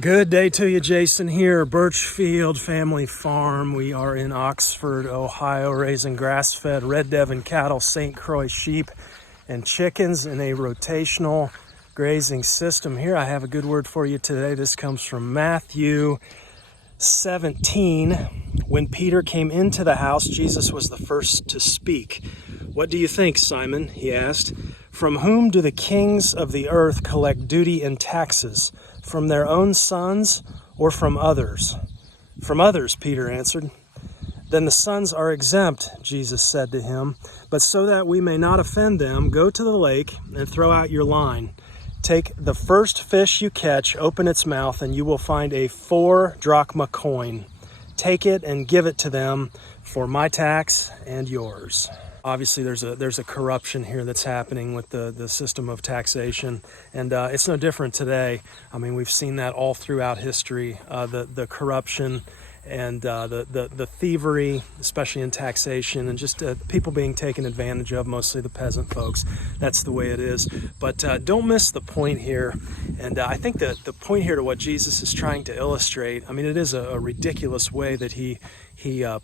Good day to you, Jason here, Birchfield Family Farm. We are in Oxford, Ohio, raising grass-fed Red Devon cattle, St Croix sheep, and chickens in a rotational grazing system. Here I have a good word for you today. This comes from Matthew 17. When Peter came into the house, Jesus was the first to speak. "What do you think, Simon?" he asked. "From whom do the kings of the earth collect duty and taxes? From their own sons or from others?" "From others," Peter answered. "Then the sons are exempt," Jesus said to him. "But so that we may not offend them, go to the lake and throw out your line. Take the first fish you catch, open its mouth, and you will find a 4-drachma coin. Take it and give it to them for my tax and yours." Obviously, there's a corruption here that's happening with the system of taxation, and it's no different today. I mean, we've seen that all throughout history, the corruption and the thievery, especially in taxation, and just people being taken advantage of, mostly the peasant folks. That's the way it is. But don't miss the point here. And I think that the point here to what Jesus is trying to illustrate, I mean, it is a ridiculous way that he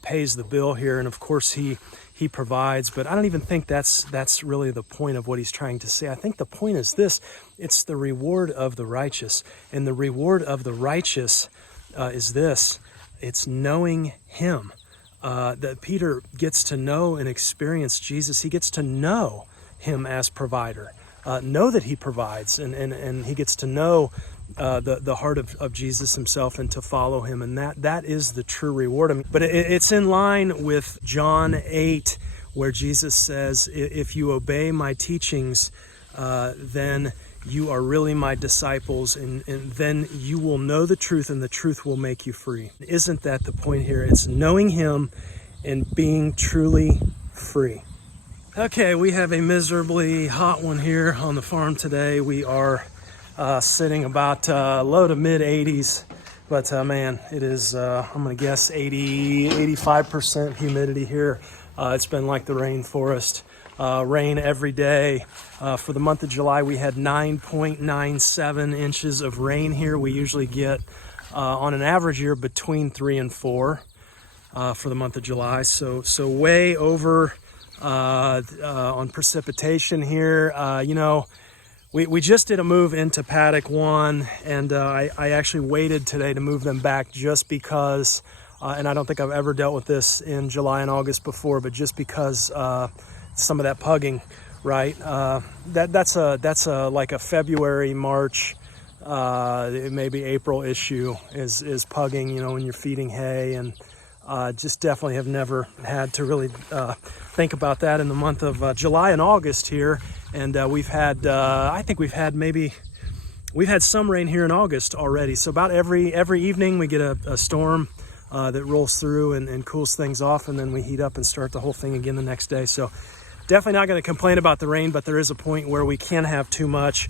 pays the bill here, and of course he provides, but I don't even think that's really the point of what he's trying to say. I think the point is this: it's the reward of the righteous, and the reward of the righteous is this: it's knowing him. That Peter gets to know and experience Jesus. He gets to know him as provider, know that he provides, and he gets to know the heart of Jesus himself and to follow him, and that is the true reward. I mean, but it's in line with John 8, where Jesus says, "If you obey my teachings, then you are really my disciples, and then you will know the truth, and the truth will make you free." Isn't that the point here? It's knowing him and being truly free. Okay, we have a miserably hot one here on the farm today. We are sitting about low to mid 80s, but man, it is, I'm gonna guess 85% humidity here. It's been like the rainforest. Rain every day. For the month of July, we had 9.97 inches of rain here. We usually get, on an average year, between 3 and 4 for the month of July. So way over on precipitation here. We just did a move into paddock 1, and I actually waited today to move them back just because, and I don't think I've ever dealt with this in July and August before, but just because some of that pugging, right? That's like a February, March, maybe April issue is pugging, when you're feeding hay, and just definitely have never had to really think about that in the month of July and August here. And we've had, I think we've had some rain here in August already. So about every evening we get a storm that rolls through and cools things off, and then we heat up and start the whole thing again the next day. So definitely not going to complain about the rain, but there is a point where we can have too much.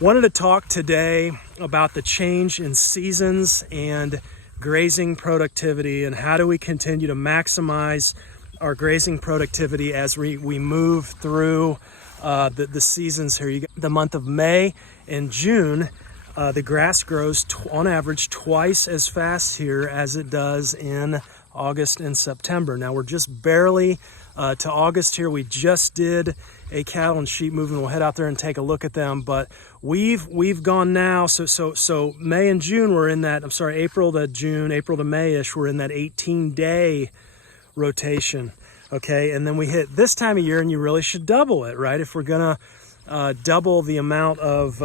Wanted to talk today about the change in seasons and grazing productivity, and how do we continue to maximize our grazing productivity as we move through the seasons here. You got the month of May and June. The grass grows on average twice as fast here as it does in August and September. Now we're just barely to August here. We just did a cattle and sheep movement. We'll head out there and take a look at them, but we've gone now. So May and June we're in that. I'm sorry, April to June, April to May-ish. We're in that 18-day rotation. Okay, and then we hit this time of year, and you really should double it, right? If we're gonna double the amount of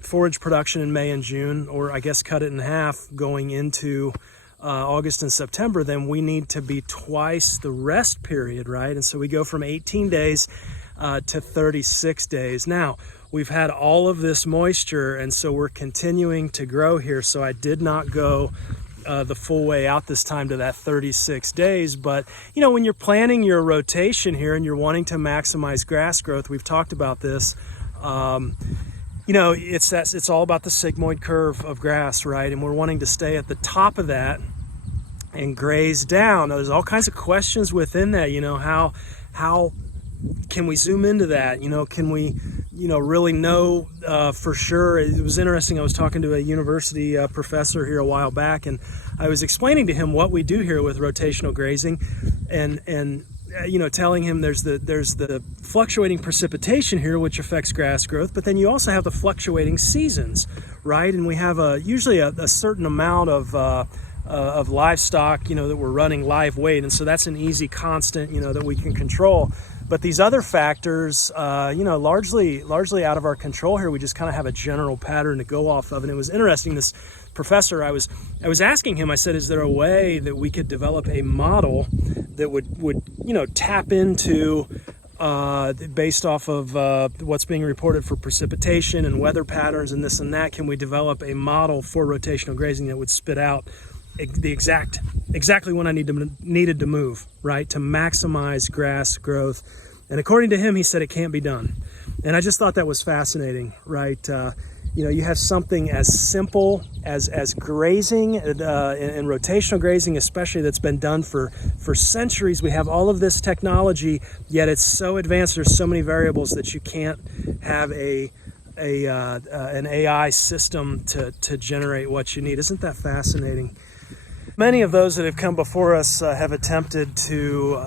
forage production in May and June, or I guess cut it in half going into August and September, then we need to be twice the rest period, right? And so we go from 18 days to 36 days. Now, we've had all of this moisture, and so we're continuing to grow here. So I did not go the full way out this time to that 36 days. But, when you're planning your rotation here and you're wanting to maximize grass growth, we've talked about this, it's all about the sigmoid curve of grass, right? And we're wanting to stay at the top of that and graze down. Now, there's all kinds of questions within that, how can we zoom into that? Can we really know for sure. It was interesting. I was talking to a university professor here a while back, and I was explaining to him what we do here with rotational grazing, and telling him there's the fluctuating precipitation here, which affects grass growth, but then you also have the fluctuating seasons, right? And we have usually a certain amount of livestock, that we're running live weight, and so that's an easy constant, that we can control. But these other factors, largely out of our control here. We just kind of have a general pattern to go off of. And it was interesting. This professor, I was asking him. I said, "Is there a way that we could develop a model that would tap into based off of what's being reported for precipitation and weather patterns and this and that? Can we develop a model for rotational grazing that would spit out exactly when I needed to move, right, to maximize grass growth?" And according to him, he said it can't be done. And I just thought that was fascinating, right? You have something as simple as grazing and rotational grazing, especially, that's been done for centuries. We have all of this technology, yet it's so advanced. There's so many variables that you can't have an AI system to generate what you need. Isn't that fascinating? Many of those that have come before us have attempted to,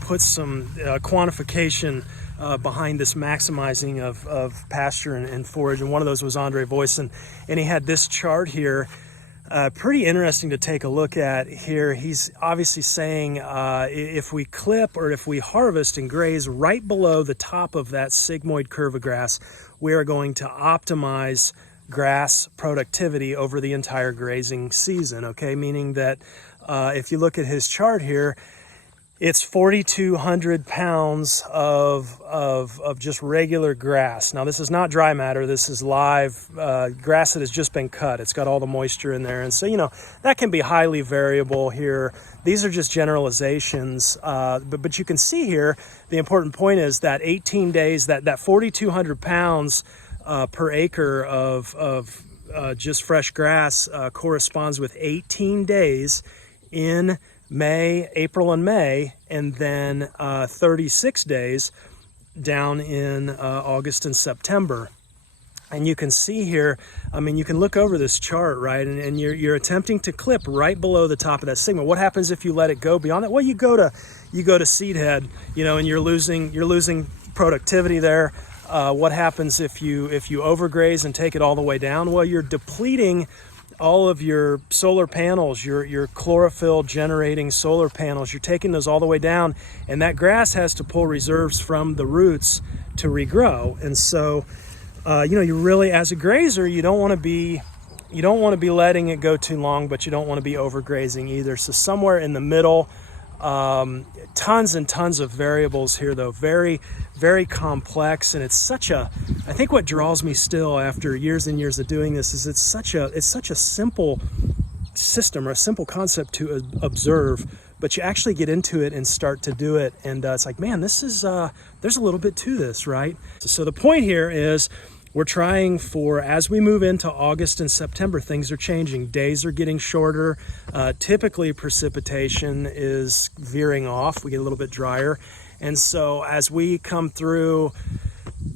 put some quantification behind this maximizing of pasture and forage. And one of those was Andre Voisin, and he had this chart here, pretty interesting to take a look at here. He's obviously saying if we clip or if we harvest and graze right below the top of that sigmoid curve of grass, we are going to optimize grass productivity over the entire grazing season, okay? Meaning that if you look at his chart here, it's 4,200 pounds of just regular grass. Now, this is not dry matter. This is live grass that has just been cut. It's got all the moisture in there. And so, that can be highly variable here. These are just generalizations. But you can see here, the important point is that 18 days, that 4,200 pounds per acre of just fresh grass corresponds with 18 days in April and May, and then 36 days down in August and September. And you can see here, you can look over this chart, right? And you're attempting to clip right below the top of that sigma. What happens if you let it go beyond that? Well, you go to seed head, and you're losing productivity there. What happens if you overgraze and take it all the way down? Well, you're depleting all of your solar panels, your chlorophyll generating solar panels. You're taking those all the way down, and that grass has to pull reserves from the roots to regrow. And so, you really, as a grazer, you don't want to be letting it go too long, but you don't want to be overgrazing either. So somewhere in the middle. Tons and tons of variables here, though. Very, very complex, and it's I think what draws me still after years and years of doing this is it's such a simple system or a simple concept to observe, but you actually get into it and start to do it, and it's like, man, this is there's a little bit to this, right? So the point here is, we're trying for, as we move into August and September, things are changing. Days are getting shorter. Typically, precipitation is veering off. We get a little bit drier. And so as we come through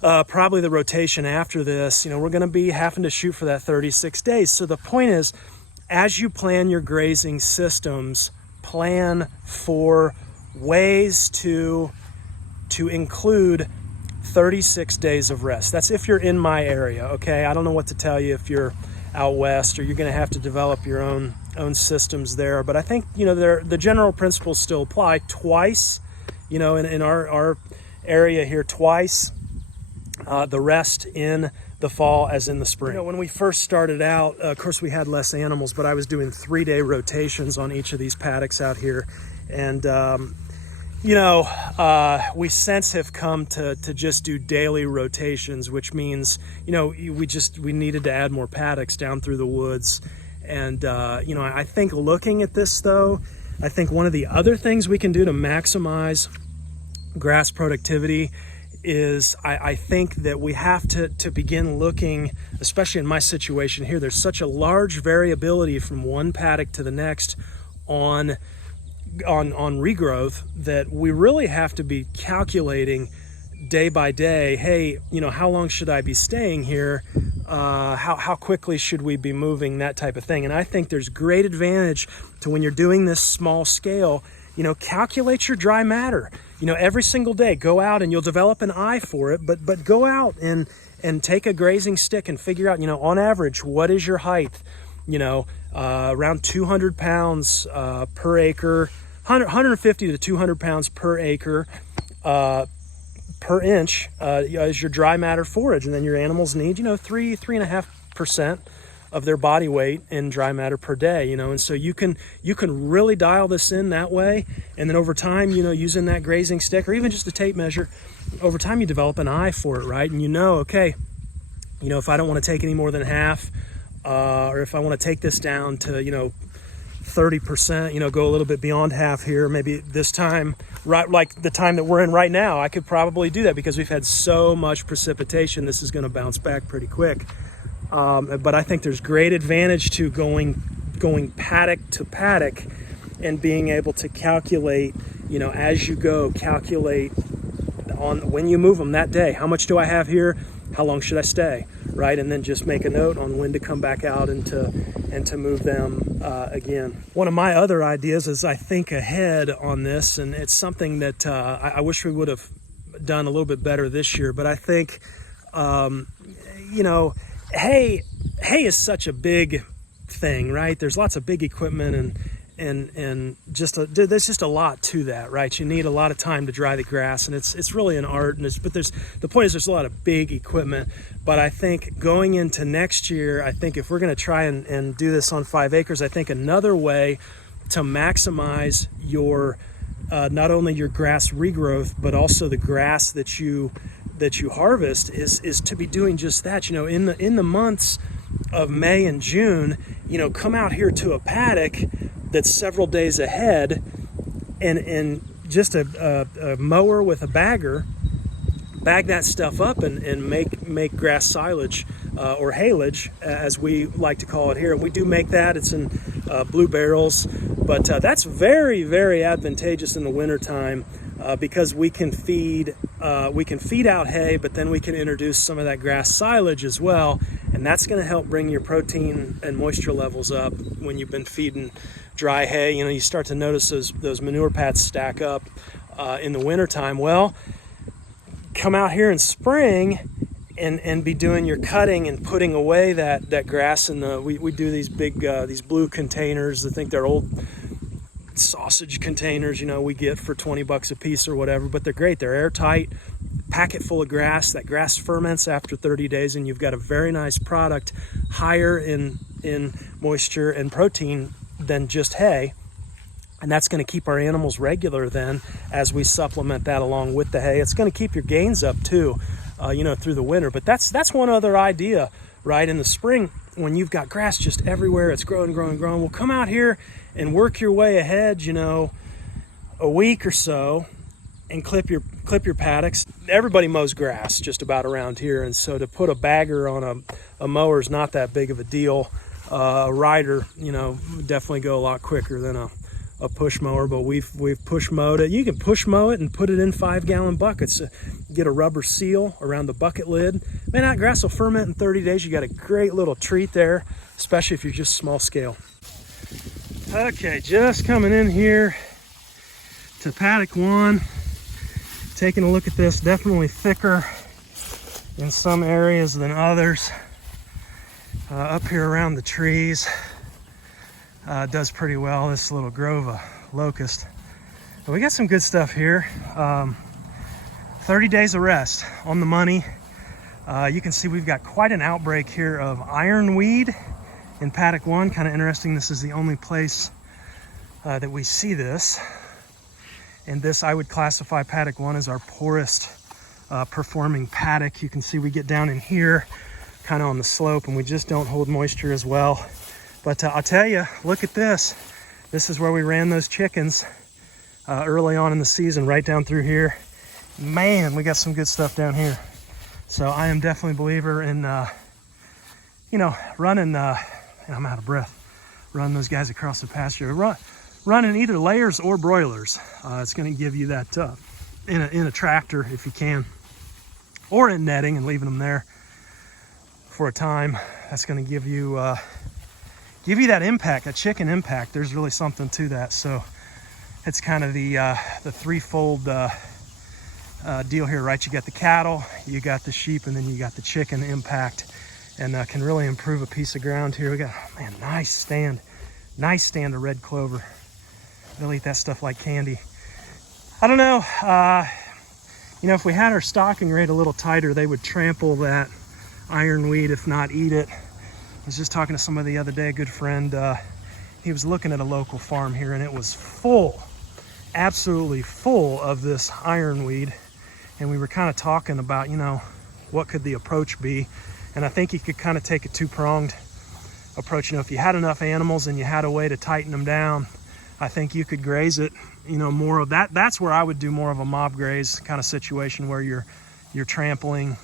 probably the rotation after this, we're going to be having to shoot for that 36 days. So the point is, as you plan your grazing systems, plan for ways to include 36 days of rest. That's if you're in my area, okay? I don't know what to tell you if you're out west, or you're going to have to develop your own systems there. But I think, the general principles still apply. Twice, in our area here, twice the rest in the fall as in the spring. When we first started out, of course, we had less animals, but I was doing 3-day rotations on each of these paddocks out here. And we since have come to just do daily rotations, which means, we needed to add more paddocks down through the woods. And, I think looking at this, though, I think one of the other things we can do to maximize grass productivity is I think that we have to begin looking, especially in my situation here, there's such a large variability from one paddock to the next on regrowth, that we really have to be calculating day by day, hey, how long should I be staying here? How quickly should we be moving, that type of thing. And I think there's great advantage to, when you're doing this small scale, calculate your dry matter. Every single day, go out and you'll develop an eye for it, but go out and take a grazing stick and figure out, on average, what is your height? Around 200 pounds per acre, 150 to 200 pounds per acre per inch is your dry matter forage. And then your animals need, 3.5% of their body weight in dry matter per day, and so you can really dial this in that way. And then over time, using that grazing stick or even just a tape measure, over time you develop an eye for it, right? And okay, if I don't want to take any more than half, or if I want to take this down to 30%, go a little bit beyond half here, maybe this time, right, like the time that we're in right now, I could probably do that because we've had so much precipitation. This is going to bounce back pretty quick. But I think there's great advantage to going paddock to paddock and being able to calculate, as you go, calculate on when you move them that day. How much do I have here? How long should I stay? Right, and then just make a note on when to come back out and to move them again. One of my other ideas is I think ahead on this, and it's something that I wish we would have done a little bit better this year. But I think, hay is such a big thing, right? There's lots of big equipment and there's just a lot to that, right? You need a lot of time to dry the grass, and it's really an art. But the point is there's a lot of big equipment. But I think going into next year, I think if we're going to try and do this on 5 acres, I think another way to maximize your not only your grass regrowth, but also the grass that you harvest is to be doing just that. In the months of May and June, come out here to a paddock that's several days ahead, and just a mower with a bagger, bag that stuff up and make grass silage or haylage, as we like to call it here. And we do make that. It's in blue barrels, but that's very, very advantageous in the wintertime because we can feed out hay, but then we can introduce some of that grass silage as well, and that's going to help bring your protein and moisture levels up when you've been feeding dry hay. You start to notice those manure pads stack up in the wintertime. Well, come out here in spring and be doing your cutting and putting away that grass in we do these big these blue containers. I think they're old sausage containers, we get for $20 a piece or whatever, but they're great. They're airtight, pack it full of grass. That grass ferments after 30 days, and you've got a very nice product, higher in moisture and protein than just hay. And that's going to keep our animals regular then as we supplement that along with the hay. It's going to keep your gains up too, through the winter. But that's one other idea, right? In the spring, when you've got grass just everywhere, it's growing. Well, come out here and work your way ahead, a week or so, and clip your paddocks. Everybody mows grass just about around here, and so to put a bagger on a mower is not that big of a deal. A rider, would definitely go a lot quicker than a push mower, but we've push mowed it. You can push mow it and put it in 5-gallon buckets. Get a rubber seal around the bucket lid. Man, that grass will ferment in 30 days. You got a great little treat there, especially if you're just small scale. Okay, just coming in here to paddock 1, taking a look at this. Definitely thicker in some areas than others. Up here around the trees, does pretty well. This little grove of locust. But we got some good stuff here. 30 days of rest on the money. You can see we've got quite an outbreak here of ironweed in paddock 1. Kind of interesting. This is the only place that we see this. And this, I would classify paddock 1 as our poorest performing paddock. You can see we get down in here kind of on the slope, and we just don't hold moisture as well. But I'll tell you, look at this. This is where we ran those chickens early on in the season, right down through here. Man, we got some good stuff down here. So I am definitely a believer in, running, and I'm out of breath, running those guys across the pasture. Running either layers or broilers. It's going to give you that in a tractor if you can. or in netting and leaving them there for a time. That's going to give you that impact, that chicken impact. There's really something to that. So it's kind of the threefold deal here, right? You got the cattle, you got the sheep, and then you got the chicken impact, and can really improve a piece of ground here. We got, man, nice stand of red clover. They'll eat that stuff like candy. I don't know, you know, if we had our stocking rate a little tighter, they would trample that ironweed, if not eat it. I was just talking to somebody the other day, a good friend. He was looking at a local farm here, and it was full, absolutely full of this ironweed. And we were kind of talking about, you know, what could the approach be? And I think you could kind of take a two-pronged approach. You know, if you had enough animals and you had a way to tighten them down, I think you could graze it, you know, more of that. That's where I would do more of a mob graze kind of situation, where you're trampling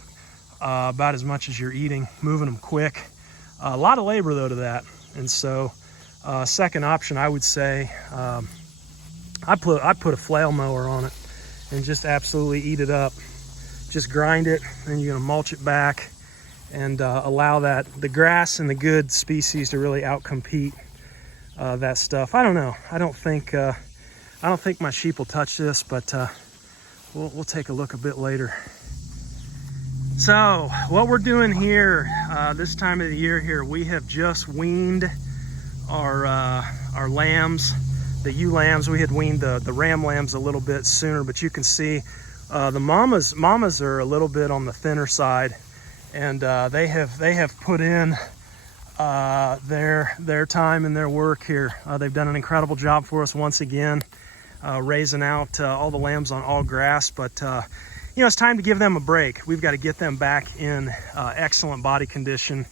about as much as you're eating, moving them quick. A lot of labor though to that. And so second option, I would say, I put a flail mower on it and just absolutely eat it up. Just grind it, and you're gonna mulch it back and allow the grass and the good species to really outcompete that stuff. I don't know. I don't think my sheep will touch this, but we'll take a look a bit later. So what we're doing here this time of the year here, we have just weaned our lambs, the ewe lambs. We had weaned the ram lambs a little bit sooner, but you can see the mamas are a little bit on the thinner side, and they have put in their time and their work here. They've done an incredible job for us once again, raising out all the lambs on all grass. But you know, it's time to give them a break. We've got to get them back in excellent body condition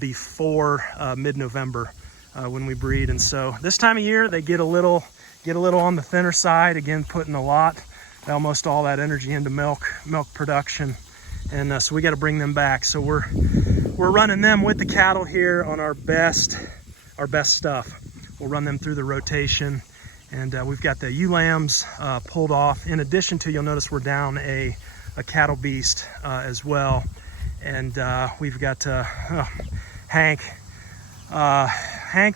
before mid-November when we breed. And so this time of year, they get a little on the thinner side, again putting almost all that energy into milk production. And so we got to bring them back. So we're running them with the cattle here on our best stuff. We'll run them through the rotation, and we've got the ewe lambs pulled off. In addition to, you'll notice we're down a cattle beast as well. And we've got Hank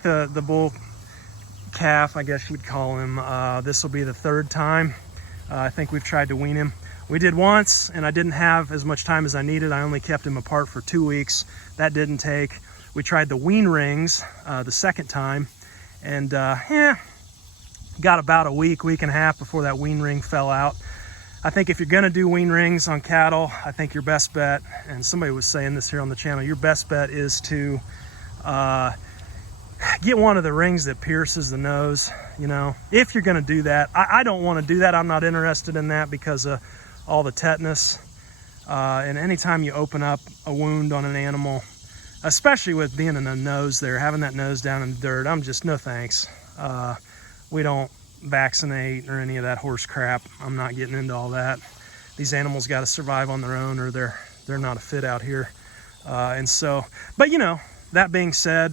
the bull calf, I guess you'd call him. This will be the third time I think we've tried to wean him. We did once, and I didn't have as much time as I needed. I only kept him apart for 2 weeks. That didn't take. We tried the wean rings the second time, and got about a week and a half before that wean ring fell out. I think if you're gonna do wean rings on cattle, I think your best bet, and somebody was saying this here on the channel, your best bet is to get one of the rings that pierces the nose, you know, if you're gonna do that. I don't wanna do that. I'm not interested in that because of all the tetanus. And anytime you open up a wound on an animal, especially with being in the nose there, having that nose down in the dirt, I'm just, no thanks. We don't vaccinate or any of that horse crap. I'm not getting into all that. These animals got to survive on their own, or they're not a fit out here. And so, but you know, that being said,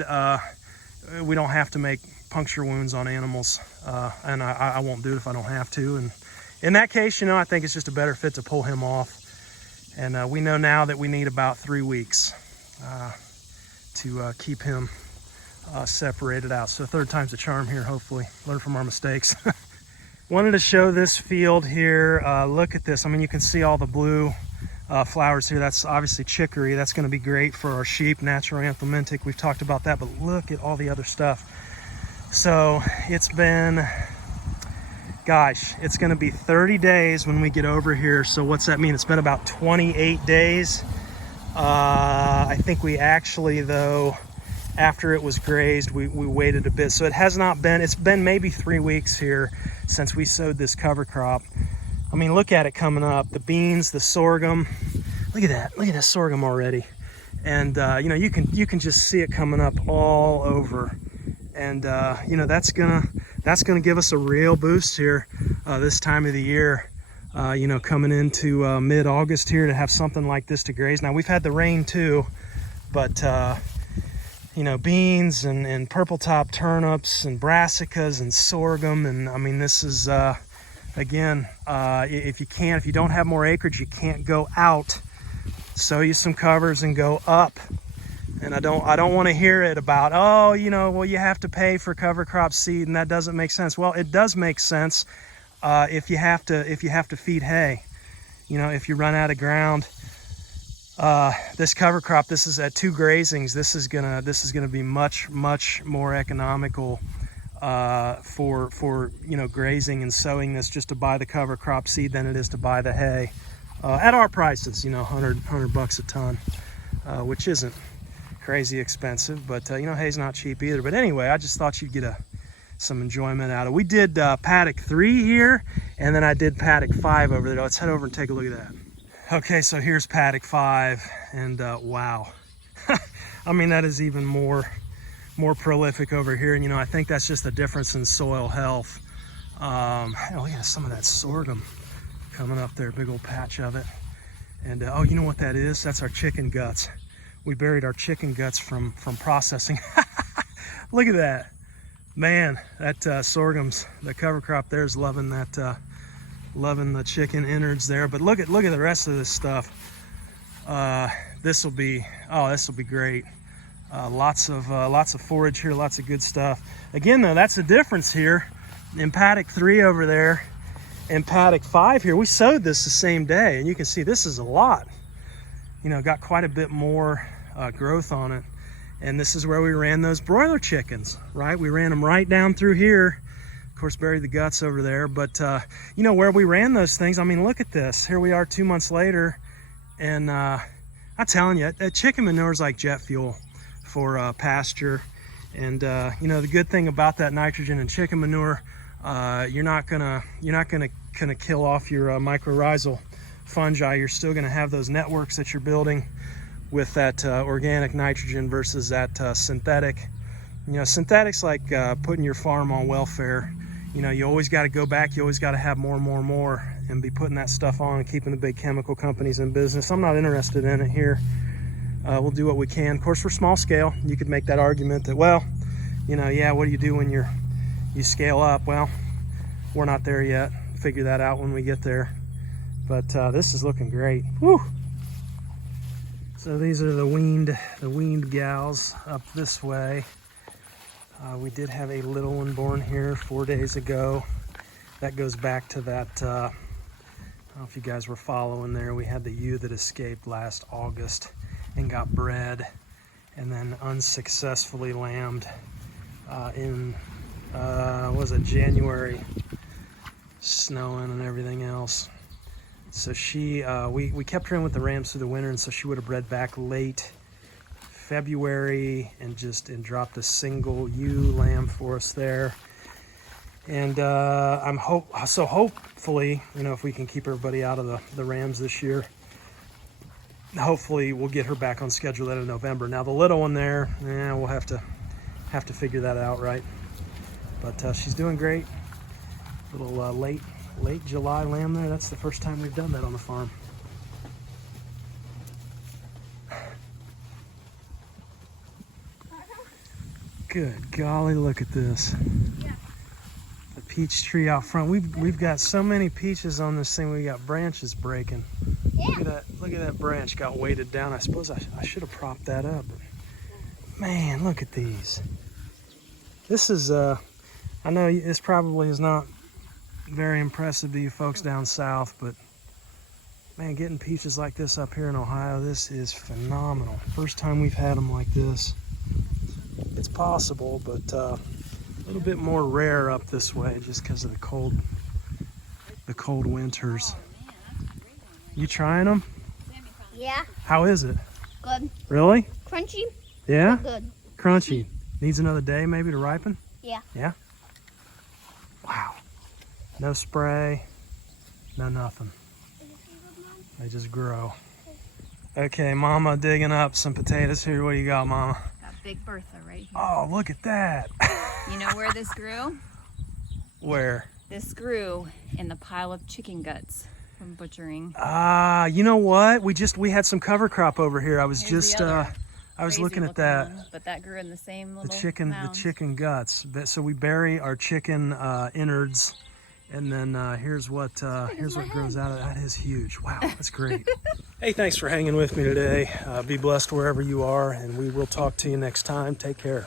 we don't have to make puncture wounds on animals, and I won't do it if I don't have to. And in that case, you know, I think it's just a better fit to pull him off. And we know now that we need about 3 weeks to keep him separated out. So third time's a charm here, hopefully. Learn from our mistakes. Wanted to show this field here. Look at this. I mean, you can see all the blue flowers here. That's obviously chicory. That's going to be great for our sheep, natural anthelmintic. We've talked about that, but look at all the other stuff. So it's been, gosh, it's going to be 30 days when we get over here. So what's that mean? It's been about 28 days. I think we actually, though, after it was grazed, we waited a bit. So it has not been, it's been maybe 3 weeks here since we sowed this cover crop. I mean, look at it coming up. The beans, the sorghum. Look at that. Look at that sorghum already. And, you know, you can just see it coming up all over. And, you know, that's gonna give us a real boost here this time of the year. You know, coming into mid-August here to have something like this to graze. Now, we've had the rain too, but you know, beans and purple top turnips and brassicas and sorghum. And I mean, this is, again, if you don't have more acreage, you can't go out sew you some covers and go up. And I don't want to hear it about, oh, you know, well, you have to pay for cover crop seed and that doesn't make sense. Well, it does make sense if you have to feed hay. You know, if you run out of ground, this cover crop, this is at 2 grazings. This is gonna be much more economical for you know, grazing and sowing this just to buy the cover crop seed than it is to buy the hay at our prices. You know, 100 bucks a ton, which isn't crazy expensive, but you know, hay's not cheap either. But anyway, I just thought you'd get some enjoyment out of it. We did paddock 3 here, and then I did paddock 5 over there. Let's head over and take a look at that. Okay, so here's paddock 5, and wow. I mean, that is even more prolific over here, and you know, I think that's just the difference in soil health. Look at some of that sorghum coming up there, big old patch of it. And oh, you know what that is? That's our chicken guts. We buried our chicken guts from processing. Look at that. Man, that sorghum's, the cover crop there is loving that, loving the chicken innards there. But look at the rest of this stuff. This will be great. Lots of forage here, lots of good stuff. Again, though, that's the difference here in paddock 3 over there and paddock 5 here. We sowed this the same day, and you can see this is a lot. You know, got quite a bit more growth on it. And this is where we ran those broiler chickens, right? We ran them right down through here. Of course, buried the guts over there. But, you know, where we ran those things, I mean, look at this. Here we are 2 months later. And I'm telling you, that chicken manure is like jet fuel for pasture. And, you know, the good thing about that nitrogen in chicken manure, you're not gonna kill off your mycorrhizal fungi. You're still gonna have those networks that you're building with that organic nitrogen versus that synthetic. You know, synthetics like putting your farm on welfare. You know, you always got to go back. You always got to have more, and be putting that stuff on and keeping the big chemical companies in business. I'm not interested in it here. We'll do what we can. Of course, we're small scale. You could make that argument that, well, you know, yeah, what do you do when you scale up? Well, we're not there yet. Figure that out when we get there. But this is looking great. Woo! So these are the weaned gals up this way. We did have a little one born here 4 days ago. That goes back to that, I don't know if you guys were following there. We had the ewe that escaped last August and got bred and then unsuccessfully lambed in, was it January, snowing and everything else. So she, we kept her in with the rams through the winter, and so she would have bred back late February and dropped a single ewe lamb for us there. And hopefully, you know, if we can keep everybody out of the rams this year, hopefully we'll get her back on schedule at November. Now the little one there, we'll have to figure that out, right? But she's doing great. Little late July lamb there. That's the first time we've done that on the farm. Good golly, look at this. The peach tree out front. We've got so many peaches on this thing. We got branches breaking. Yeah. Look at that branch got weighted down. I suppose I should have propped that up. Man, look at these. This is I know this probably is not very impressive to you folks down south, but man, getting peaches like this up here in Ohio, this is phenomenal. First time we've had them like this. It's possible, but a little bit more rare up this way just because of the cold winters. You trying them? Yeah. How is it? Good. Really? Crunchy. Yeah? Good. Crunchy. Needs another day maybe to ripen? Yeah. Yeah? Wow. No spray, no nothing. They just grow. Okay, Mama digging up some potatoes here. What do you got, Mama? Got Big Bertha right here. Oh, look at that. You know where this grew? Where? This grew in the pile of chicken guts from butchering. You know what? We had some cover crop over here. I was Here's just I was looking at that. One, but that grew in the same little The chicken guts. So we bury our chicken innards, and then here's what grows out of that. That is huge. Wow, that's great. Hey, thanks for hanging with me today. Be blessed wherever you are, and we will talk to you next time. Take care.